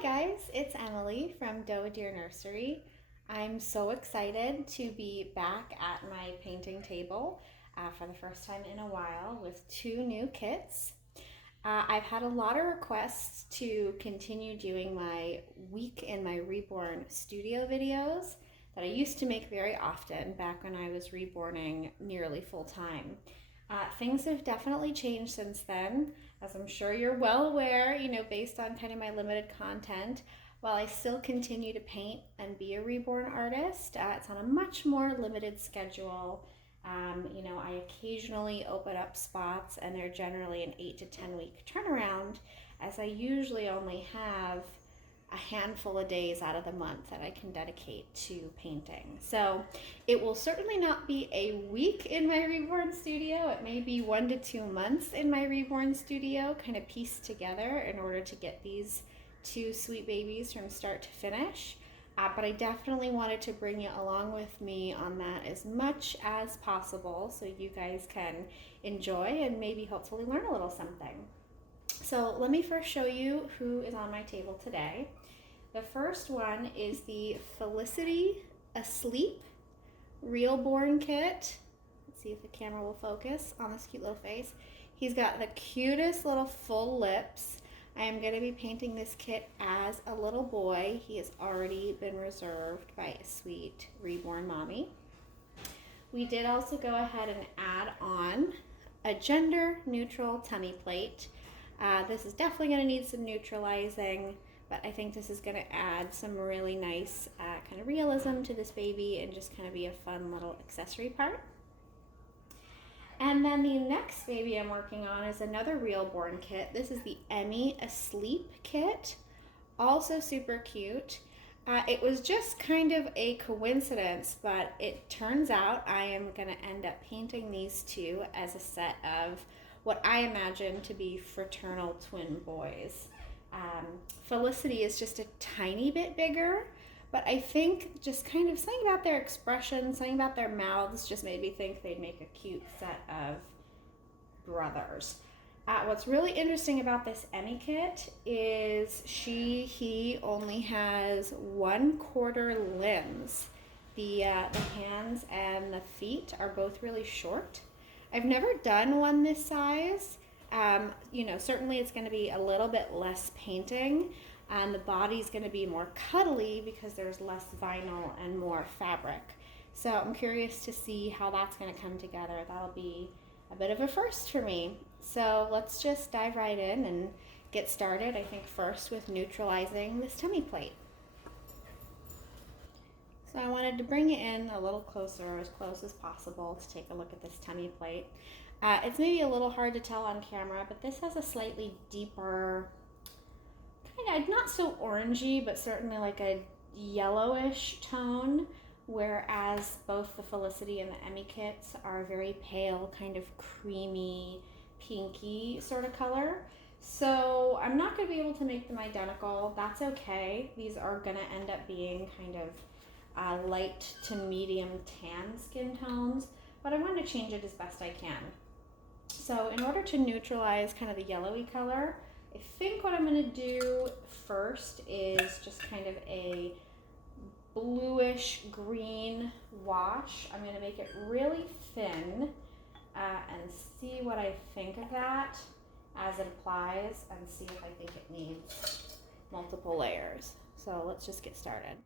Hi guys, it's Emily from Doe Deer Nursery. I'm so excited to be back at my painting table for the first time in a while with two new kits. I've had a lot of requests to continue doing my week in my Reborn studio videos that I used to make very often back when I was reborning nearly full time. Things have definitely changed since then, as I'm sure you're well aware, based on kind of my limited content. While I still continue to paint and be a reborn artist, it's on a much more limited schedule. I occasionally open up spots, and they're generally an 8 to 10 week turnaround, as I usually only have a handful of days out of the month that I can dedicate to painting. So it will certainly not be a week in my Reborn studio. It may be 1 to 2 months in my Reborn studio, kind of pieced together in order to get these two sweet babies from start to finish. But I definitely wanted to bring you along with me on that as much as possible so you guys can enjoy and maybe hopefully learn a little something. So let me first show you who is on my table today. The first one is the Felicity Asleep Realborn kit. Let's see if the camera will focus on this cute little face. He's got the cutest little full lips. I am going to be painting this kit as a little boy. He has already been reserved by a sweet reborn mommy. We did also go ahead and add on a gender neutral tummy plate. This is definitely going to need some neutralizing, but I think this is going to add some really nice kind of realism to this baby and just kind of be a fun little accessory part. And then the next baby I'm working on is another Realborn kit. This is the Emmy Asleep kit. Also super cute. It was just kind of a coincidence, but it turns out I am going to end up painting these two as a set of what I imagine to be fraternal twin boys. Felicity is just a tiny bit bigger, but I think just kind of something about their expression, something about their mouths just made me think they'd make a cute set of brothers. What's really interesting about this Emmy kit is he only has 1/4 limbs. The hands and the feet are both really short. I've never done one this size. Certainly it's going to be a little bit less painting, and the body's going to be more cuddly because there's less vinyl and more fabric. So I'm curious to see how that's going to come together. That'll be a bit of a first for me. So let's just dive right in and get started, I think first with neutralizing this tummy plate. So I wanted to bring it in a little closer, as close as possible, to take a look at this tummy plate. It's maybe a little hard to tell on camera, but this has a slightly deeper, kind of not so orangey, but certainly like a yellowish tone, whereas both the Felicity and the Emmy kits are very pale, kind of creamy, pinky sort of color. So I'm not going to be able to make them identical. That's okay. These are going to end up being kind of light to medium tan skin tones, but I want to change it as best I can. So in order to neutralize kind of the yellowy color, I think what I'm going to do first is just kind of a bluish green wash. I'm going to make it really thin and see what I think of that as it applies and see if I think it needs multiple layers. So let's just get started.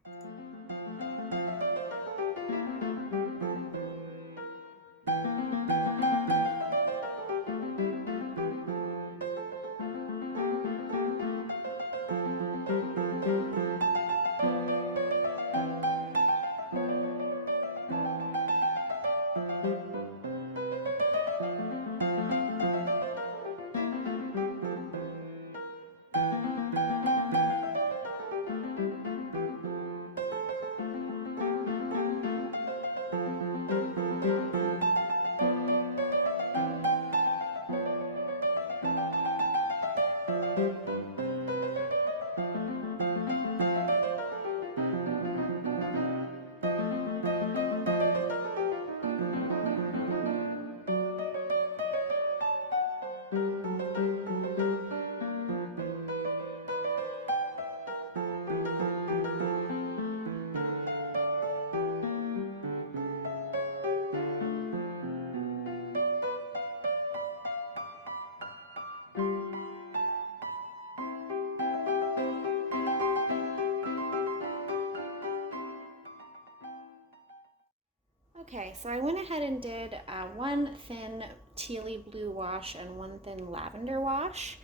so I went ahead and did one thin tealy blue wash and one thin lavender wash.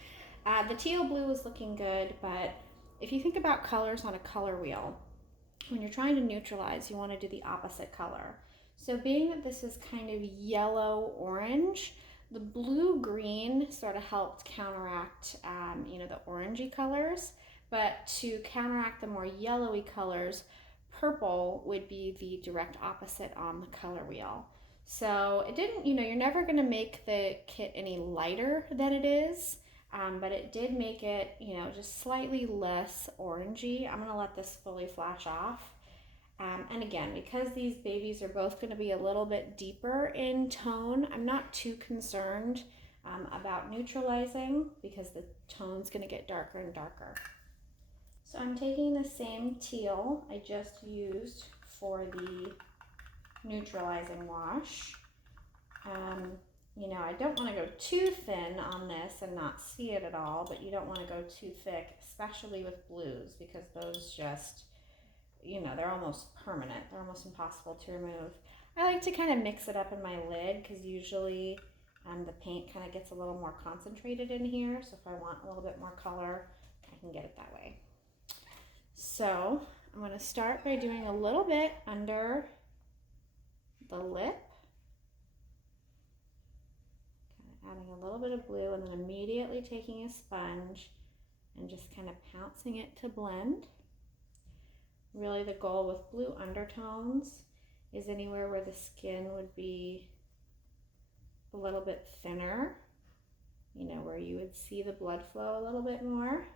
The teal blue was looking good, but if you think about colors on a color wheel, when you're trying to neutralize, you want to do the opposite color. So being that this is kind of yellow orange, the blue green sort of helped counteract, the orangey colors, but to counteract the more yellowy colors, purple would be the direct opposite on the color wheel. So it didn't, you're never going to make the kit any lighter than it is, but it did make it, just slightly less orangey. I'm going to let this fully flash off. And again, because these babies are both going to be a little bit deeper in tone, I'm not too concerned about neutralizing because the tone's going to get darker and darker. So I'm taking the same teal I just used for the neutralizing wash. I don't want to go too thin on this and not see it at all, but you don't want to go too thick, especially with blues, because those just, they're almost permanent. They're almost impossible to remove. I like to kind of mix it up in my lid because usually the paint kind of gets a little more concentrated in here. So if I want a little bit more color, I can get it that way. So I'm going to start by doing a little bit under the lip, kind of adding a little bit of blue, and then immediately taking a sponge and just kind of pouncing it to blend. Really the goal with blue undertones is anywhere where the skin would be a little bit thinner, where you would see the blood flow a little bit more.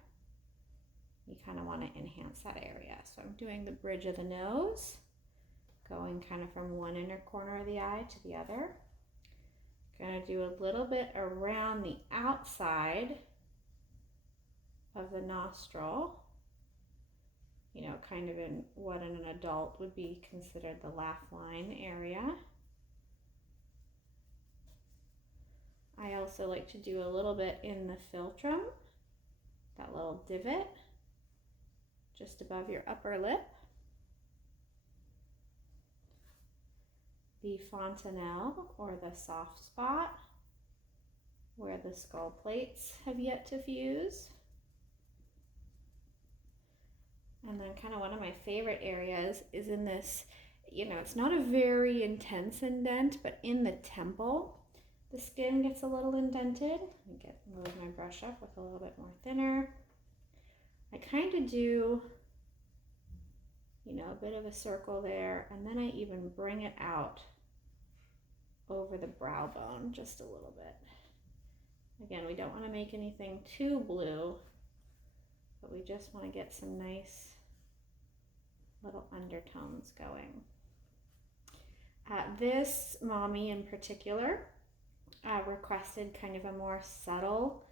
You kind of want to enhance that area. So I'm doing the bridge of the nose, going kind of from one inner corner of the eye to the other. Going to do a little bit around the outside of the nostril, kind of in what in an adult would be considered the laugh line area. I also like to do a little bit in the philtrum, that little divot just above your upper lip. The fontanelle, or the soft spot, where the skull plates have yet to fuse. And then kind of one of my favorite areas is in this, it's not a very intense indent, but in the temple, the skin gets a little indented. Let me move my brush up with a little bit more thinner. I kind of do, a bit of a circle there, and then I even bring it out over the brow bone just a little bit. Again, we don't want to make anything too blue, but we just want to get some nice little undertones going. This mommy in particular requested kind of a more subtle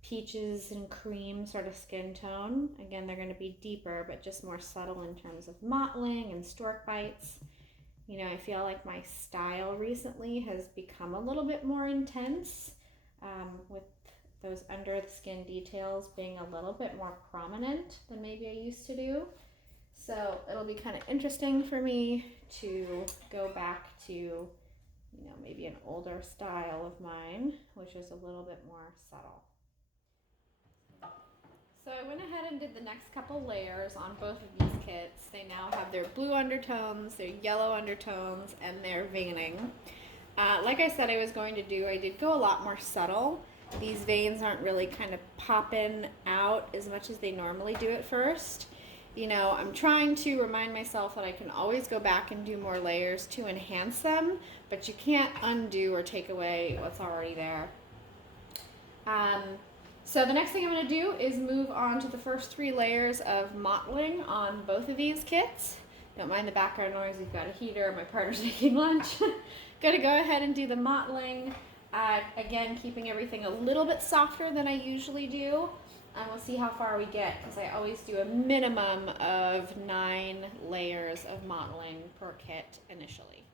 peaches and cream sort of skin tone. Again, they're going to be deeper, but just more subtle in terms of mottling and stork bites. I feel like my style recently has become a little bit more intense, with those under the skin details being a little bit more prominent than maybe I used to do. So it'll be kind of interesting for me to go back to, maybe an older style of mine, which is a little bit more subtle. So I went ahead and did the next couple layers on both of these kits. They now have their blue undertones, their yellow undertones, and their veining. Like I said I was going to do, I did go a lot more subtle. These veins aren't really kind of popping out as much as they normally do at first. I'm trying to remind myself that I can always go back and do more layers to enhance them, but you can't undo or take away what's already there. So the next thing I'm going to do is move on to the first 3 layers of mottling on both of these kits. Don't mind the background noise, we've got a heater, my partner's making lunch. Going to go ahead and do the mottling. Again, keeping everything a little bit softer than I usually do. And we'll see how far we get, because I always do a minimum of 9 layers of mottling per kit initially.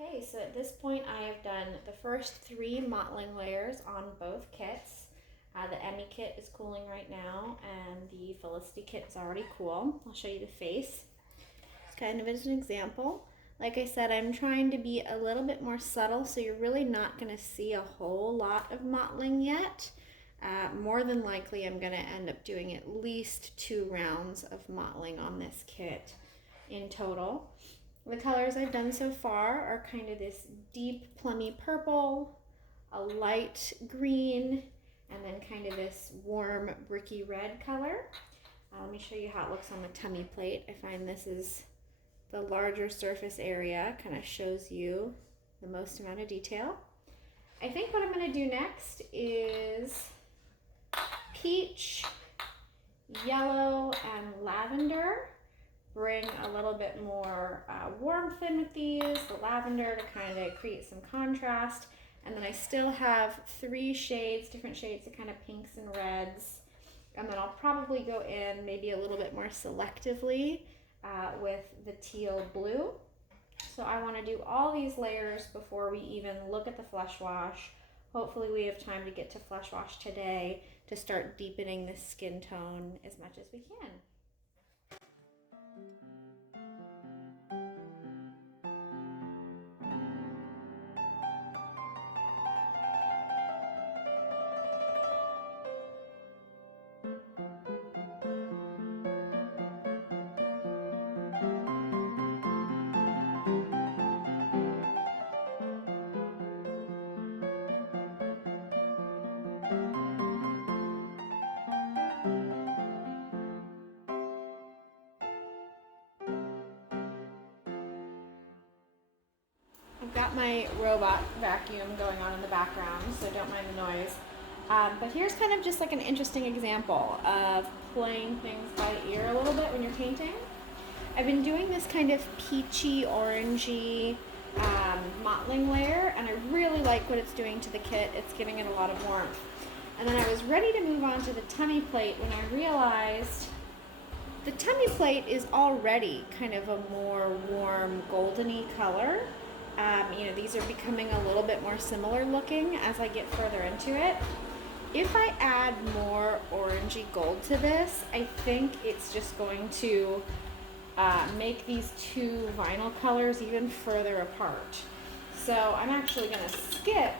Okay, so at this point I have done the first 3 mottling layers on both kits. The Emmy kit is cooling right now and the Felicity kit is already cool. I'll show you the face. It's kind of as an example. Like I said, I'm trying to be a little bit more subtle, so you're really not going to see a whole lot of mottling yet. More than likely, I'm going to end up doing at least 2 rounds of mottling on this kit in total. The colors I've done so far are kind of this deep plummy purple, a light green, and then kind of this warm bricky red color. Let me show you how it looks on the tummy plate. I find this is the larger surface area, kind of shows you the most amount of detail. I think what I'm going to do next is peach, yellow, and lavender. Bring a little bit more warmth in with these, the lavender to kind of create some contrast. And then I still have 3 shades, different shades of kind of pinks and reds. And then I'll probably go in maybe a little bit more selectively with the teal blue. So I want to do all these layers before we even look at the flush wash. Hopefully we have time to get to flush wash today to start deepening this skin tone as much as we can. I've got my robot vacuum going on in the background, so don't mind the noise. But here's kind of just like an interesting example of playing things by ear a little bit when you're painting. I've been doing this kind of peachy, orangey mottling layer, and I really like what it's doing to the kit. It's giving it a lot of warmth. And then I was ready to move on to the tummy plate when I realized the tummy plate is already kind of a more warm, goldeny color. These are becoming a little bit more similar looking as I get further into it. If I add more orangey gold to this, I think it's just going to make these 2 vinyl colors even further apart. So I'm actually going to skip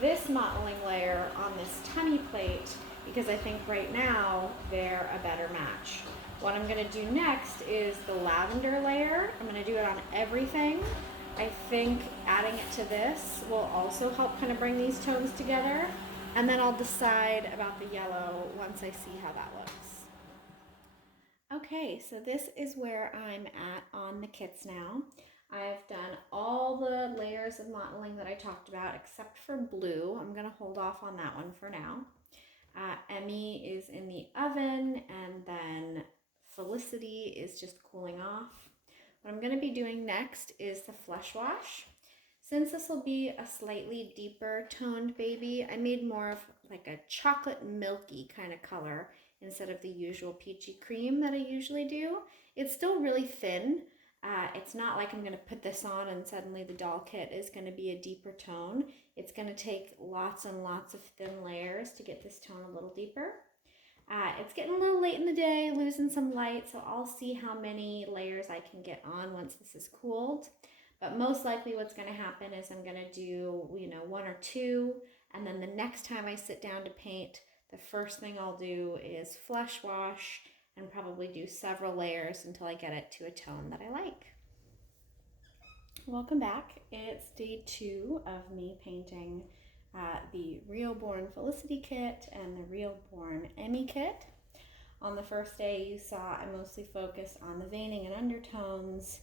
this mottling layer on this tummy plate because I think right now they're a better match. What I'm going to do next is the lavender layer. I'm going to do it on everything. I think adding it to this will also help kind of bring these tones together. And then I'll decide about the yellow once I see how that looks. Okay, so this is where I'm at on the kits now. I've done all the layers of mottling that I talked about except for blue. I'm going to hold off on that one for now. Emmy is in the oven, and then Felicity is just cooling off. What I'm going to be doing next is the flush wash. Since this will be a slightly deeper toned baby, I made more of like a chocolate milky kind of color instead of the usual peachy cream that I usually do. It's still really thin. It's not like I'm going to put this on and suddenly the doll kit is going to be a deeper tone. It's going to take lots and lots of thin layers to get this tone a little deeper. It's getting a little late in the day, losing some light, so I'll see how many layers I can get on once this is cooled. But most likely what's going to happen is I'm going to do, 1 or 2, and then the next time I sit down to paint, the first thing I'll do is flush wash and probably do several layers until I get it to a tone that I like. Welcome back. It's day 2 of me painting the Realborn Felicity kit and the Realborn Emmy kit. On the first day, you saw I mostly focused on the veining and undertones,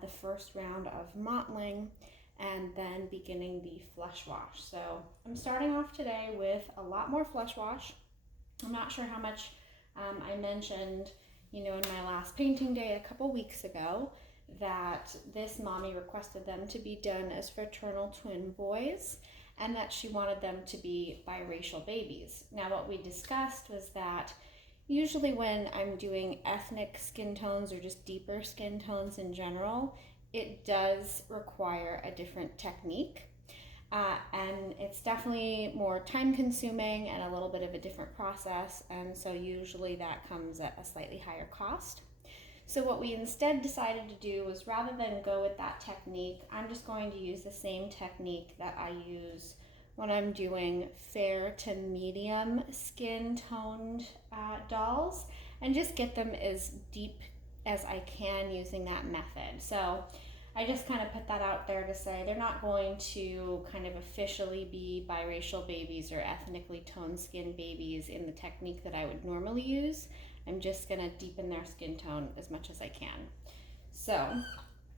the first round of mottling, and then beginning the flush wash. So I'm starting off today with a lot more flush wash. I'm not sure how much I mentioned, in my last painting day a couple weeks ago, that this mommy requested them to be done as fraternal twin boys and that she wanted them to be biracial babies. Now, what we discussed was that usually when I'm doing ethnic skin tones or just deeper skin tones in general, it does require a different technique. And it's definitely more time consuming and a little bit of a different process, and so usually that comes at a slightly higher cost. So what we instead decided to do was, rather than go with that technique, I'm just going to use the same technique that I use when I'm doing fair to medium skin toned dolls, and just get them as deep as I can using that method. So I just kind of put that out there to say they're not going to kind of officially be biracial babies or ethnically toned skin babies in the technique that I would normally use. I'm just going to deepen their skin tone as much as I can. So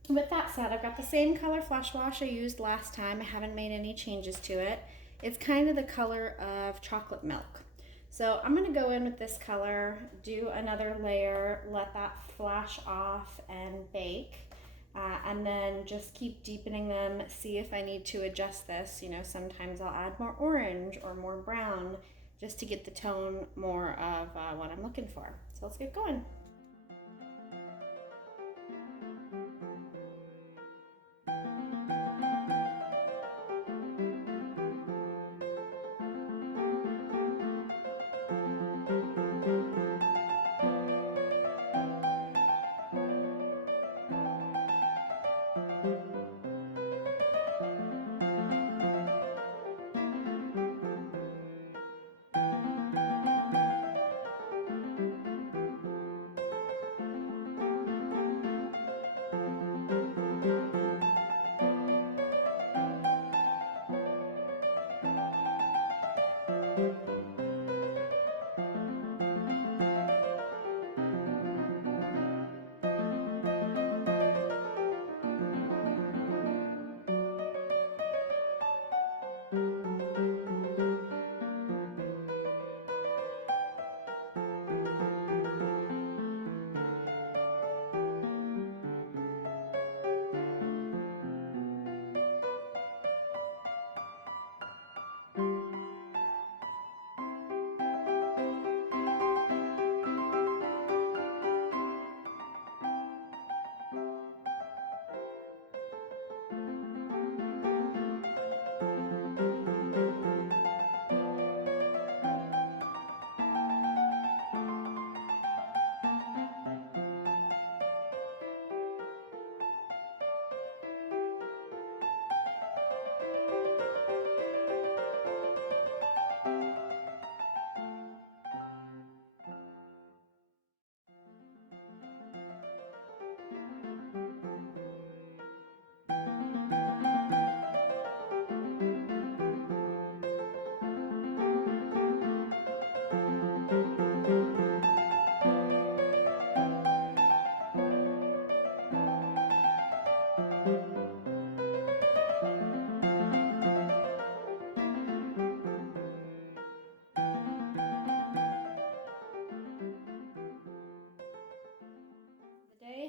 with that said, I've got the same color flush wash I used last time. I haven't made any changes to it. It's kind of the color of chocolate milk. So I'm going to go in with this color, do another layer, let that flash off and bake. And then just keep deepening them, see if I need to adjust this. Sometimes I'll add more orange or more brown just to get the tone more of what I'm looking for. So let's get going.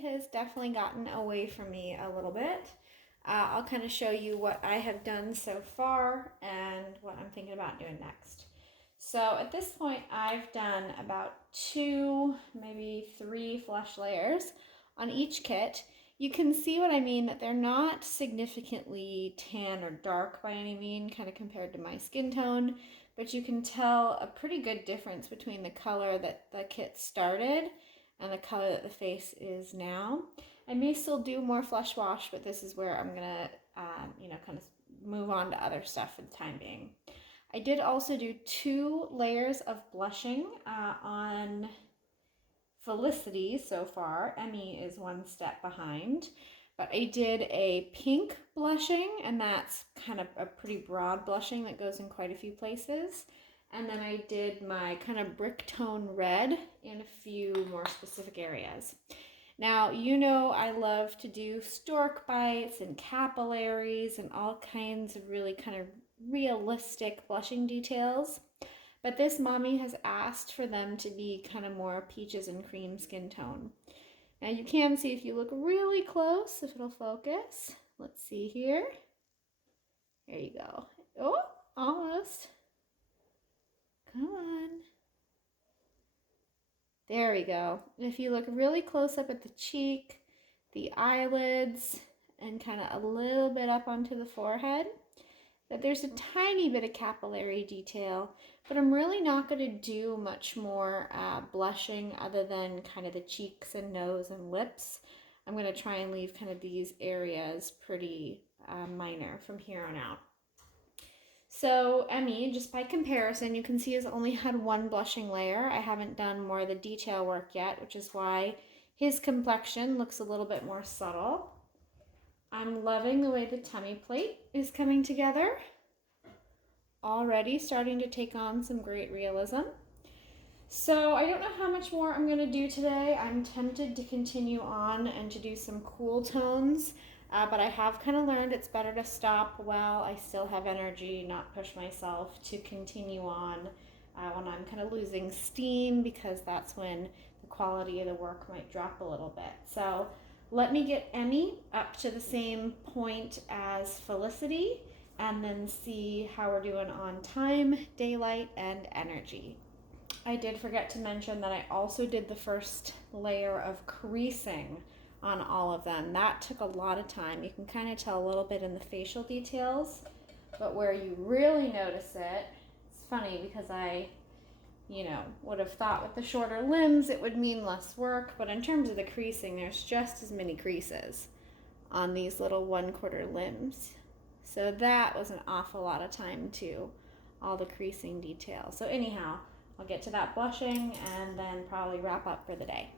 Has definitely gotten away from me a little bit. I'll kind of show you what I have done so far and what I'm thinking about doing next. So at this point, I've done about 2, maybe 3 flush layers on each kit. You can see what I mean, that they're not significantly tan or dark by any mean, kind of compared to my skin tone, but you can tell a pretty good difference between the color that the kit started and the color that the face is now. I may still do more flush wash, but this is where I'm gonna, kind of move on to other stuff for the time being. I did also do 2 layers of blushing on Felicity so far. Emmy is 1 step behind, but I did a pink blushing, and that's kind of a pretty broad blushing that goes in quite a few places. And then I did my kind of brick tone red in a few more specific areas. Now, you know I love to do stork bites and capillaries and all kinds of really kind of realistic blushing details. But this mommy has asked for them to be kind of more peaches and cream skin tone. Now you can see if you look really close, if it'll focus. Let's see here. There you go. Oh, almost. Come on. There we go. And if you look really close up at the cheek, the eyelids, and kind of a little bit up onto the forehead, that there's a tiny bit of capillary detail, but I'm really not going to do much more blushing other than kind of the cheeks and nose and lips. I'm going to try and leave kind of these areas pretty minor from here on out. So Emmy, just by comparison, you can see has only had one blushing layer. I haven't done more of the detail work yet, which is why his complexion looks a little bit more subtle. I'm loving the way the tummy plate is coming together. Already starting to take on some great realism. So I don't know how much more I'm going to do today. I'm tempted to continue on and to do some cool tones, but I have kind of learned it's better to stop while I still have energy, not push myself to continue on when I'm kind of losing steam, because that's when the quality of the work might drop a little bit. So let me get Emmy up to the same point as Felicity and then see how we're doing on time, daylight, and energy. I did forget to mention that I also did the first layer of creasing on all of them. That took a lot of time. You can kind of tell a little bit in the facial details, but where you really notice it, it's funny because I, would have thought with the shorter limbs it would mean less work, but in terms of the creasing, there's just as many creases on these little 1/4 limbs. So that was an awful lot of time too, all the creasing detail. So anyhow, I'll get to that blushing and then probably wrap up for the day.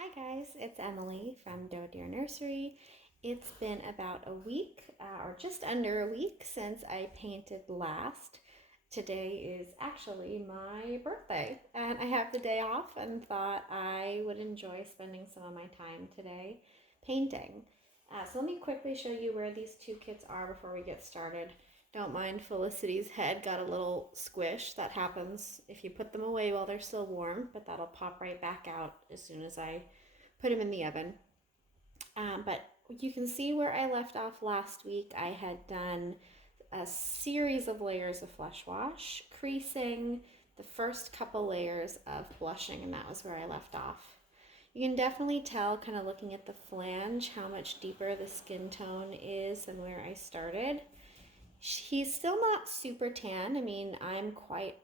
Hi guys, it's Emily from Doe Deer Nursery. It's been about a week, or just under a week, since I painted last. Today is actually my birthday, and I have the day off and thought I would enjoy spending some of my time today painting. So let me quickly show you where these two kits are before we get started. Don't mind Felicity's head got a little squish. That happens if you put them away while they're still warm, but that'll pop right back out as soon as I put them in the oven. But you can see where I left off last week. I had done a series of layers of flesh wash, creasing, the first couple layers of blushing, and that was where I left off. You can definitely tell, kind of looking at the flange, how much deeper the skin tone is than where I started. He's still not super tan. I mean, I'm quite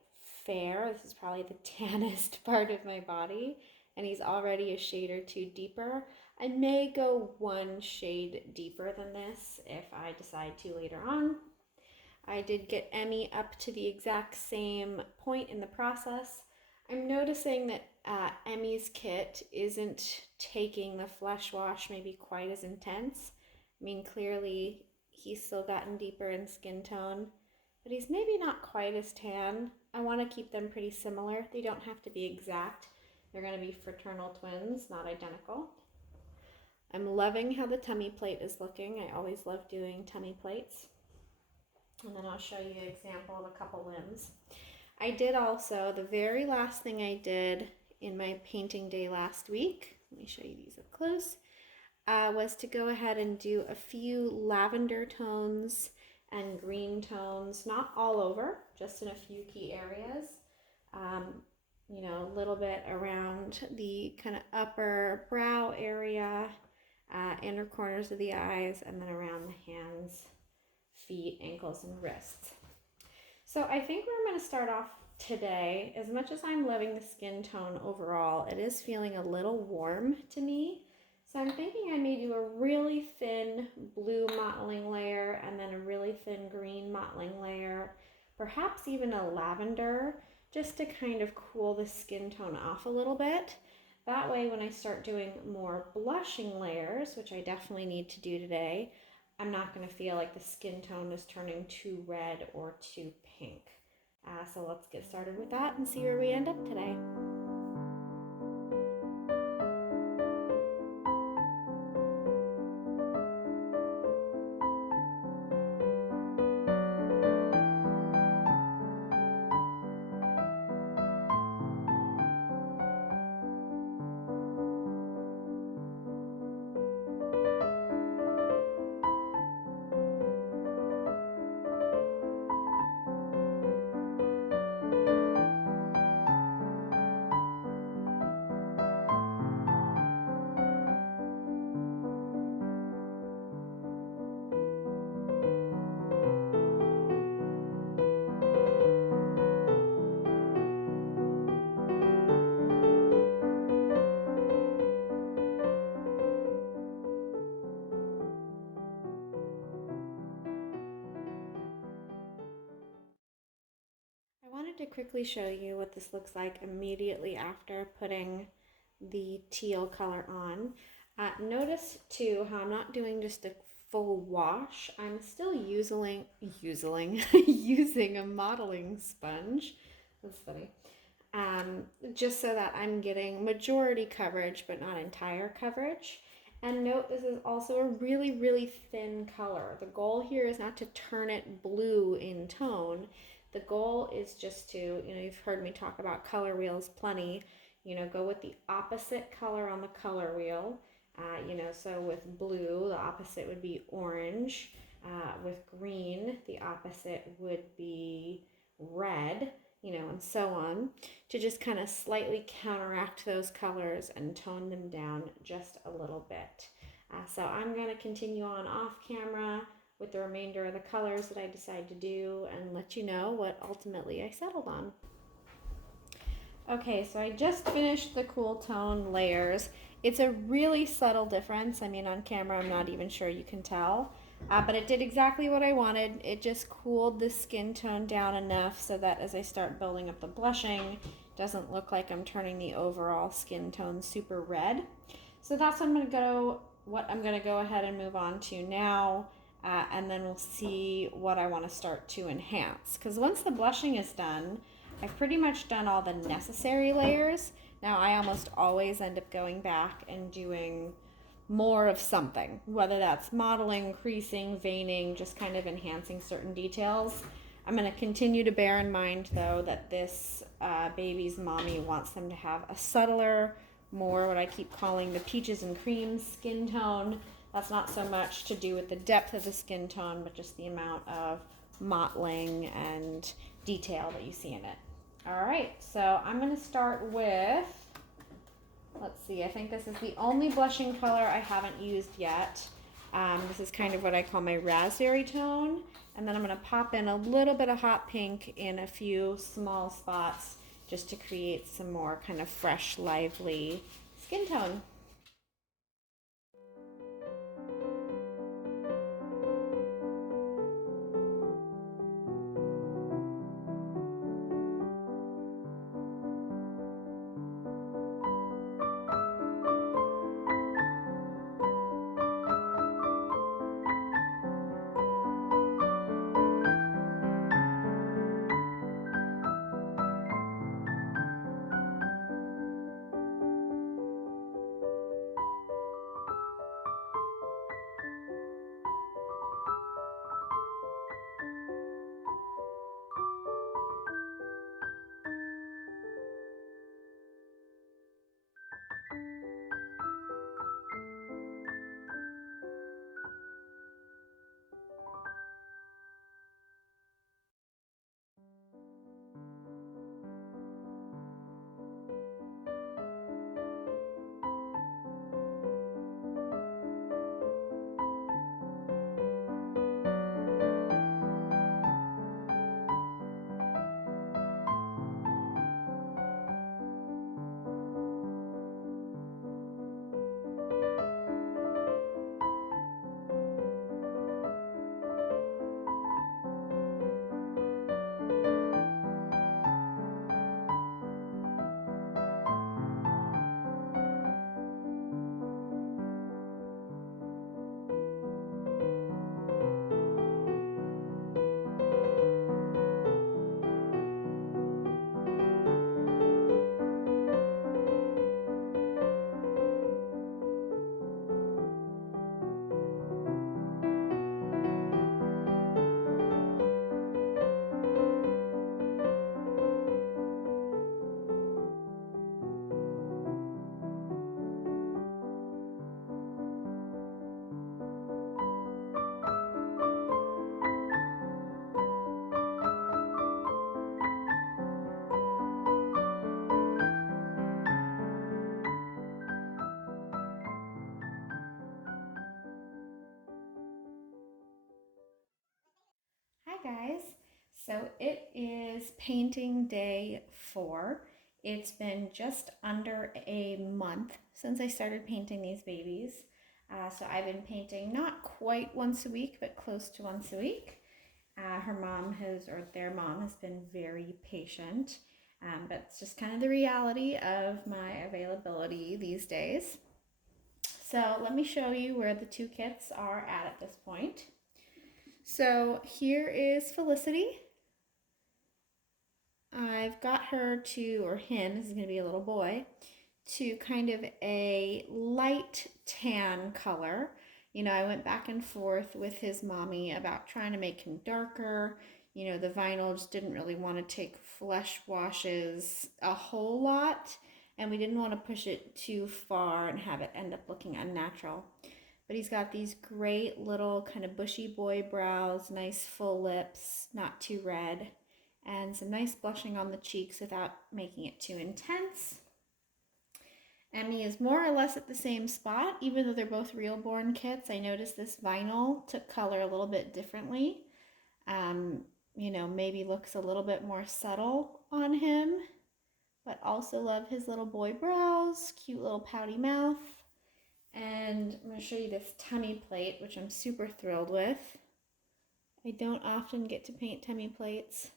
fair. This is probably the tannest part of my body, and he's already a shade or two deeper. I may go one shade deeper than this if I decide to later on. I did get Emmy up to the exact same point in the process. I'm noticing that Emmy's kit isn't taking the flesh wash maybe quite as intense. I mean, clearly he's still gotten deeper in skin tone, but he's maybe not quite as tan. I want to keep them pretty similar. They don't have to be exact. They're going to be fraternal twins, not identical. I'm loving how the tummy plate is looking. I always love doing tummy plates. And then I'll show you an example of a couple limbs. I did also, the very last thing I did in my painting day last week, let me show you these up close, was to go ahead and do a few lavender tones and green tones, not all over, just in a few key areas. You know, a little bit around the kind of upper brow area, inner corners of the eyes, and then around the hands, feet, ankles, and wrists. So I think where I'm going to start off today, as much as I'm loving the skin tone overall, it is feeling a little warm to me. So I'm thinking I may do a really thin blue mottling layer and then a really thin green mottling layer, perhaps even a lavender, just to kind of cool the skin tone off a little bit. That way when I start doing more blushing layers, which I definitely need to do today, I'm not going to feel like the skin tone is turning too red or too pink. So let's get started with that and see where we end up today. I wanted to quickly show you what this looks like immediately after putting the teal color on. Notice too how I'm not doing just a full wash. I'm still using using a mottling sponge. That's funny. Just so that I'm getting majority coverage but not entire coverage. And note this is also a really, really thin color. The goal here is not to turn it blue in tone. The goal is just to, you know, you've heard me talk about color wheels plenty, you know, go with the opposite color on the color wheel. You know, so with blue, the opposite would be orange. With green, the opposite would be red, you know, and so on, to just kind of slightly counteract those colors and tone them down just a little bit. So I'm going to continue on off camera with the remainder of the colors that I decide to do and let you know what ultimately I settled on. Okay, so I just finished the cool tone layers. It's a really subtle difference. I mean, on camera, I'm not even sure you can tell, but it did exactly what I wanted. It just cooled the skin tone down enough so that as I start building up the blushing, it doesn't look like I'm turning the overall skin tone super red. So that's what I'm gonna go ahead and move on to now, and then we'll see what I want to start to enhance. Because once the blushing is done, I've pretty much done all the necessary layers. Now I almost always end up going back and doing more of something, whether that's mottling, creasing, veining, just kind of enhancing certain details. I'm going to continue to bear in mind, though, that this baby's mommy wants them to have a subtler, more what I keep calling the peaches and cream skin tone. That's not so much to do with the depth of the skin tone, but just the amount of mottling and detail that you see in it. All right, so I'm going to start with, let's see, I think this is the only blushing color I haven't used yet. This is kind of what I call my raspberry tone. And then I'm going to pop in a little bit of hot pink in a few small spots just to create some more kind of fresh, lively skin tone. guys. So it is painting day 4. It's been just under a month since I started painting these babies. So I've been painting not quite once a week, but close to once a week. Their mom has been very patient, but it's just kind of the reality of my availability these days. So let me show you where the 2 kits are at this point. So here is Felicity. I've got her to, or him, this is going to be a little boy, to kind of a light tan color. I went back and forth with his mommy about trying to make him darker. The vinyl just didn't really want to take flesh washes a whole lot, and we didn't want to push it too far and have it end up looking unnatural. But he's got these great little kind of bushy boy brows, nice full lips, not too red, and some nice blushing on the cheeks without making it too intense. Emmy is more or less at the same spot, even though they're both Realborn kits. I noticed this vinyl took color a little bit differently. Maybe looks a little bit more subtle on him, but also love his little boy brows, cute little pouty mouth. And I'm going to show you this tummy plate, which I'm super thrilled with. I don't often get to paint tummy plates,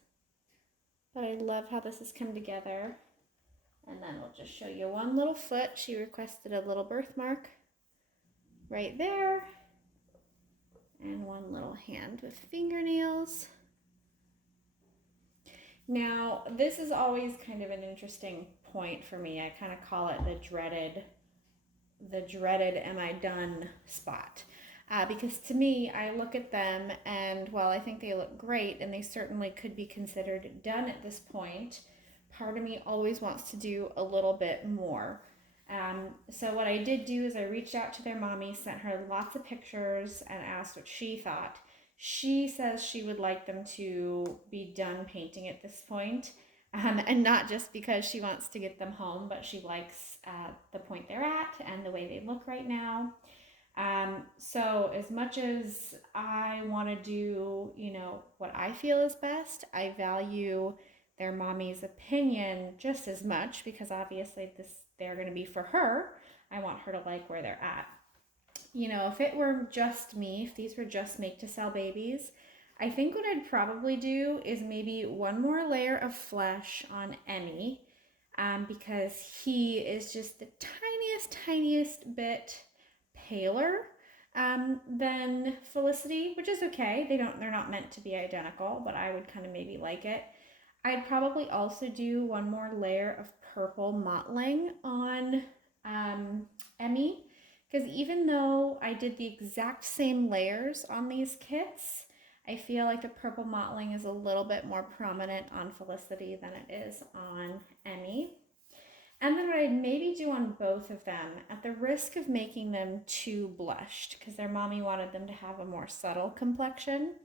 but I love how this has come together. And then we'll just show you one little foot. She requested a little birthmark right there. And one little hand with fingernails. Now, this is always kind of an interesting point for me. I kind of call it the dreaded am I done spot. Because to me, I look at them and while I think they look great and they certainly could be considered done at this point, part of me always wants to do a little bit more. So what I did do is I reached out to their mommy, sent her lots of pictures and asked what she thought. She says she would like them to be done painting at this point. And not just because she wants to get them home, but she likes the point they're at and the way they look right now. So as much as I want to do, what I feel is best, I value their mommy's opinion just as much because obviously they're going to be for her. I want her to like where they're at. If it were just me, if these were just make to sell babies, I think what I'd probably do is maybe one more layer of flesh on Emmy, because he is just the tiniest bit paler than Felicity, which is okay. They're not meant to be identical, but I would kind of maybe like it. I'd probably also do one more layer of purple mottling on Emmy, because even though I did the exact same layers on these kits, I feel like the purple mottling is a little bit more prominent on Felicity than it is on Emmy. And then what I'd maybe do on both of them, at the risk of making them too blushed, because their mommy wanted them to have a more subtle complexion,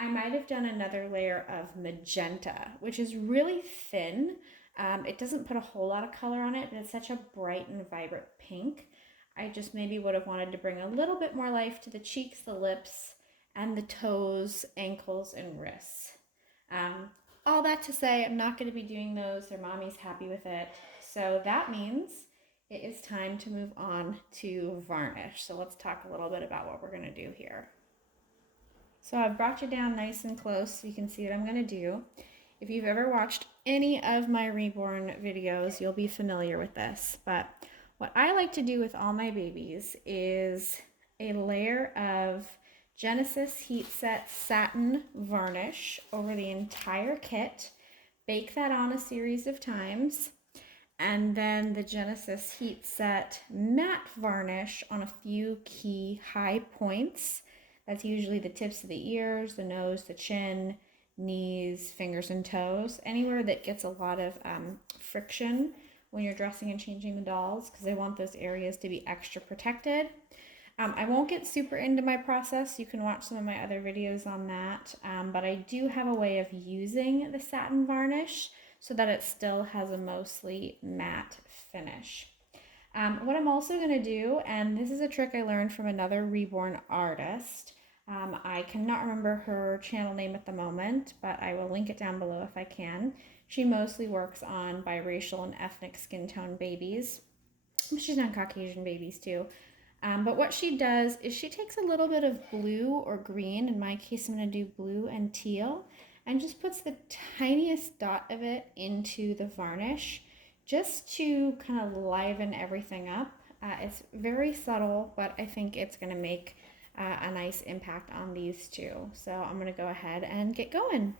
I might have done another layer of magenta, which is really thin. It doesn't put a whole lot of color on it, but it's such a bright and vibrant pink. I just maybe would have wanted to bring a little bit more life to the cheeks, the lips, and the toes, ankles, and wrists. All that to say, I'm not going to be doing those. Their mommy's happy with it. So that means it is time to move on to varnish. So let's talk a little bit about what we're going to do here. So I've brought you down nice and close so you can see what I'm going to do. If you've ever watched any of my Reborn videos, you'll be familiar with this. But what I like to do with all my babies is a layer of Genesis Heat Set Satin Varnish over the entire kit. Bake that on a series of times. And then the Genesis Heat Set Matte Varnish on a few key high points. That's usually the tips of the ears, the nose, the chin, knees, fingers, and toes. Anywhere that gets a lot of friction when you're dressing and changing the dolls, because I want those areas to be extra protected. I won't get super into my process. You can watch some of my other videos on that. But I do have a way of using the satin varnish so that it still has a mostly matte finish. What I'm also going to do, and this is a trick I learned from another Reborn artist, I cannot remember her channel name at the moment, but I will link it down below if I can. She mostly works on biracial and ethnic skin tone babies. She's done Caucasian babies too. But what she does is she takes a little bit of blue or green. In my case, I'm going to do blue and teal, and just puts the tiniest dot of it into the varnish just to kind of liven everything up. It's very subtle, but I think it's going to make a nice impact on these two. So I'm going to go ahead and get going.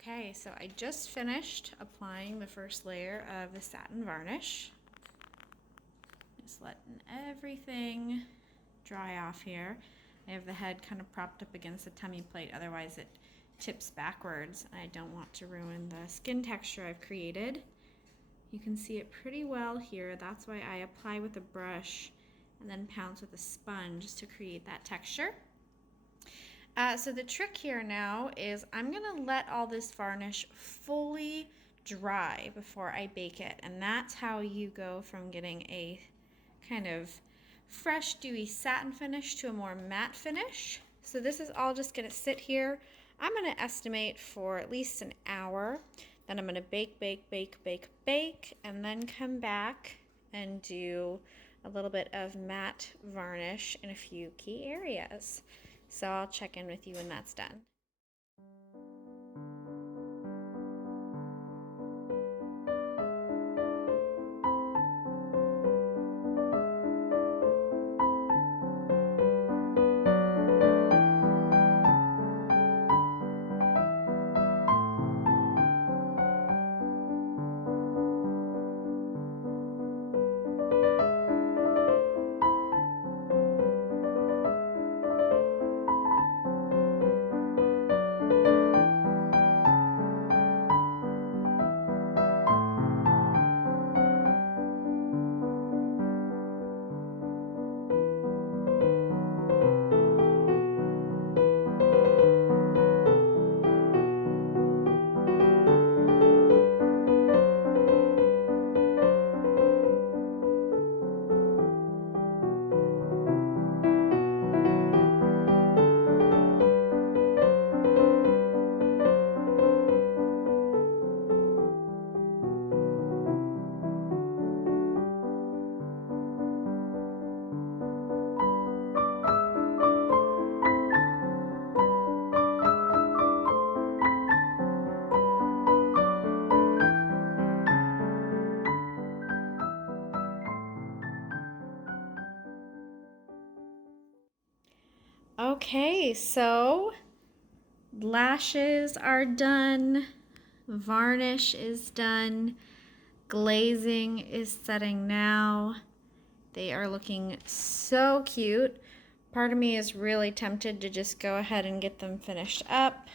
Okay, so I just finished applying the first layer of the satin varnish. Just letting everything dry off here. I have the head kind of propped up against the tummy plate, otherwise it tips backwards. I don't want to ruin the skin texture I've created. You can see it pretty well here. That's why I apply with a brush and then pounce with a sponge to create that texture. So the trick here now is I'm gonna let all this varnish fully dry before I bake it, and that's how you go from getting a kind of fresh dewy satin finish to a more matte finish. So this is all just gonna sit here. I'm gonna estimate for at least an hour. Then I'm gonna bake, bake, bake, bake, bake, and then come back and do a little bit of matte varnish in a few key areas. So I'll check in with you when that's done. Okay, so lashes are done, varnish is done, glazing is setting now, They are looking so cute. Part of me is really tempted to just go ahead and get them finished up.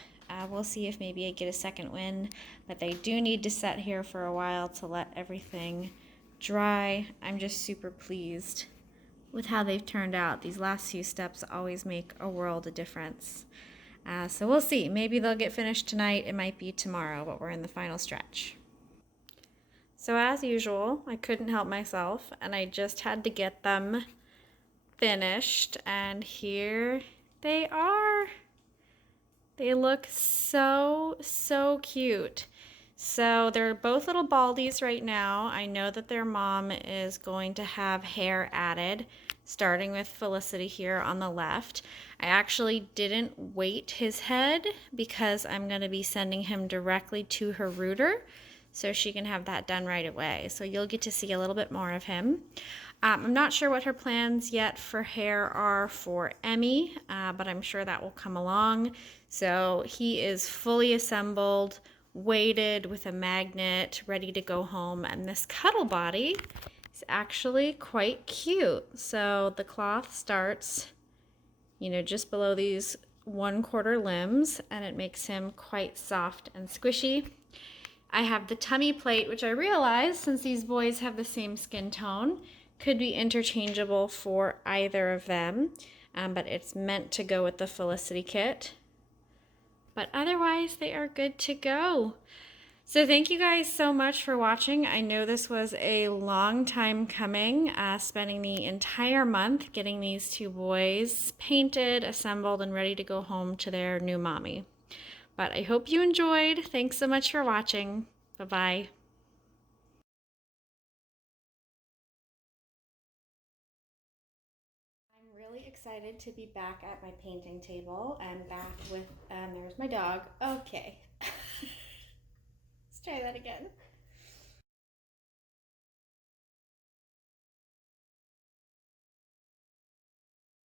We'll see if maybe I get a second win, but they do need to set here for a while to let everything dry. I'm just super pleased with how they've turned out. These last few steps always make a world of difference. So we'll see. Maybe they'll get finished tonight. It might be tomorrow, but we're in the final stretch. So as usual, I couldn't help myself, and I just had to get them finished, and here they are. They look so cute. So they're both little baldies right now. I know that their mom is going to have hair added, starting with Felicity here on the left. I actually didn't weight his head because I'm going to be sending him directly to her rooter so she can have that done right away. So you'll get to see a little bit more of him. I'm not sure what her plans yet for hair are for Emmy, but I'm sure that will come along. So he is fully assembled, weighted with a magnet, ready to go home. And this cuddle body is actually quite cute. So the cloth starts, just below these 1/4 limbs, and it makes him quite soft and squishy. I have the tummy plate, which I realized, since these boys have the same skin tone, could be interchangeable for either of them, but it's meant to go with the Felicity kit. But otherwise, they are good to go. So thank you guys so much for watching. I know this was a long time coming, spending the entire month getting these two boys painted, assembled, and ready to go home to their new mommy. But I hope you enjoyed. Thanks so much for watching. Bye-bye. I'm really excited to be back at my painting table and back with, there's my dog. Okay. Let's try that again.